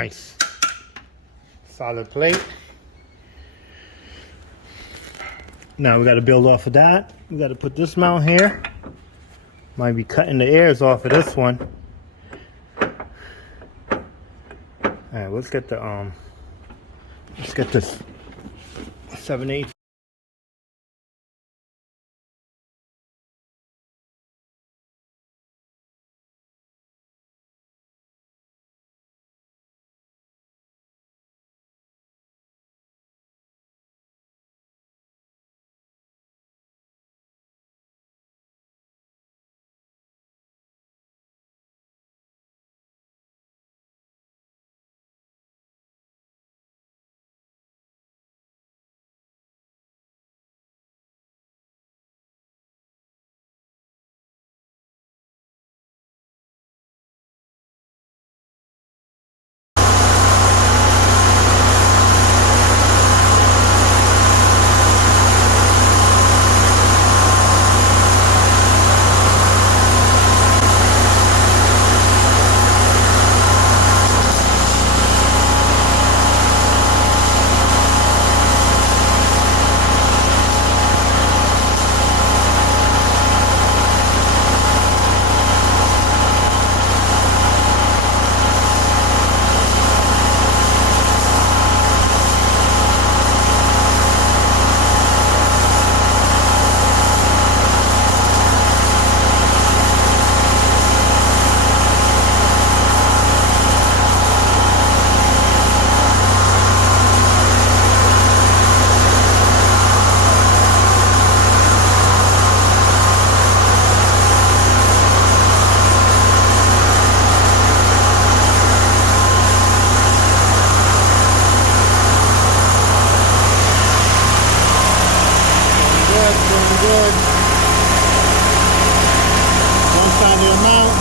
Nice. Solid plate. Now we got to build off of that. We got to put this mount here. Might be cutting the airs off of this one. Alright, let's get the this 7/8. Good. One side of the mount.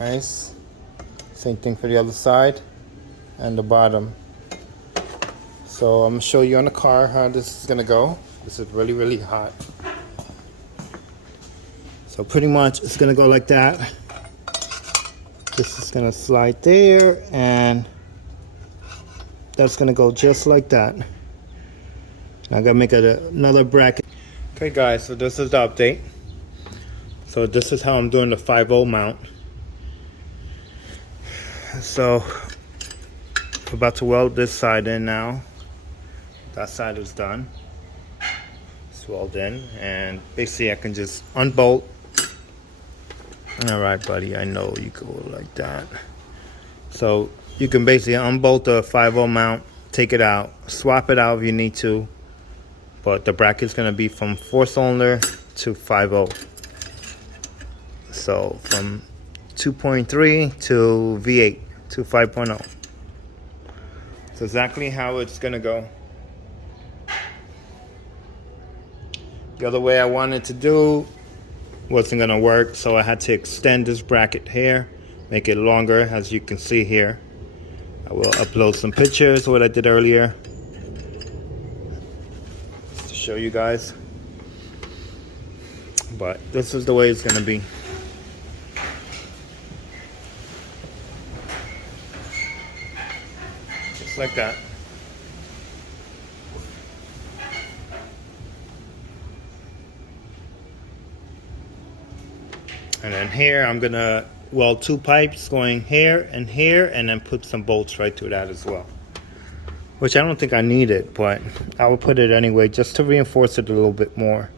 Nice. Same thing for the other side and the bottom. So I'm gonna show you on the car how this is gonna go. This is really, really hot. So pretty much it's gonna go like that. This is gonna slide there, and that's gonna go just like that. I gotta make another bracket. Okay guys, so this is the update. So this is how I'm doing the 5.0 mount. So I'm about to weld this side in now. That side is done. It's welded in, and basically I can just unbolt. All right, buddy, I know you go like that. So you can basically unbolt the 5.0 mount, take it out, swap it out if you need to, but the bracket's gonna be from 4-cylinder to 5.0. So from 2.3 to V8 to 5.0. That's exactly how it's gonna go. The other way I wanted to do wasn't gonna work, so I had to extend this bracket here, make it longer, as you can see here. I will upload some pictures of what I did earlier just to show you guys. But this is the way it's gonna be. Just like that. And then here I'm gonna weld 2 pipes going here, and then put some bolts right through that as well. Which I don't think I need it, but I will put it anyway just to reinforce it a little bit more.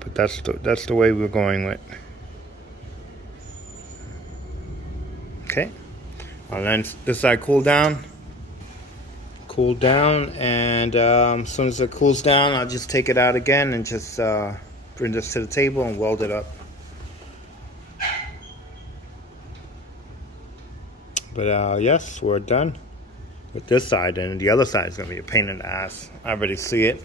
But that's the way we're going with. Okay. I'll let this side cool down. And as soon as it cools down, I'll just take it out again and just bring this to the table and weld it up. But yes, we're done with this side, and the other side is gonna be a pain in the ass. I already see it.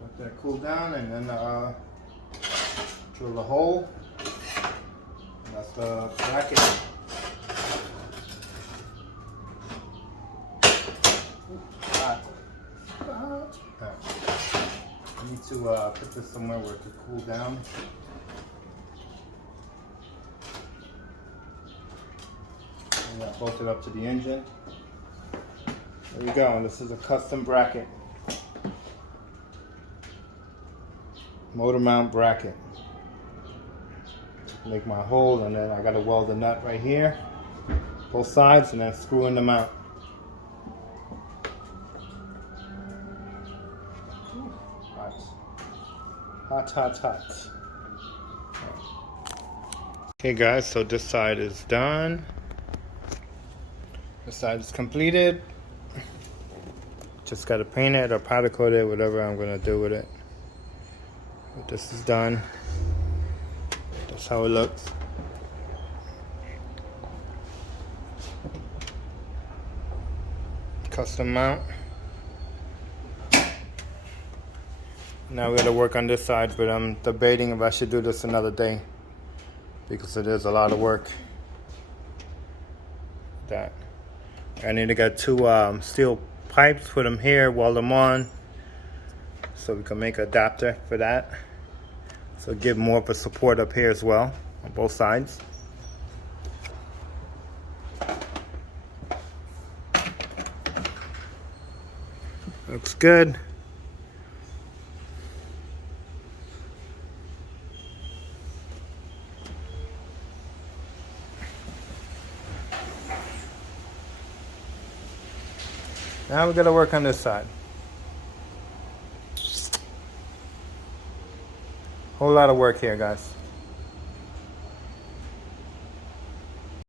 Let that cool down, and then drill a hole. And that's the bracket. Hot. I need to put this somewhere where it can cool down. And I bolt it up to the engine. There you go. This is a custom bracket. Motor mount bracket. Make my hole, and then I gotta weld the nut right here, both sides, and then screw in the mount. Hot. Okay guys, so this side is done. This side is completed. Just gotta paint it or powder coat it, whatever I'm gonna do with it. But this is done. That's how it looks. Custom mount. Now we gotta work on this side, but I'm debating if I should do this another day because it is a lot of work. That I need to get 2 steel pipes, put them here, weld them on. so we can make an adapter for that. So give more of a support up here as well on both sides. Looks good. Now we gotta work on this side. Whole lot of work here, guys.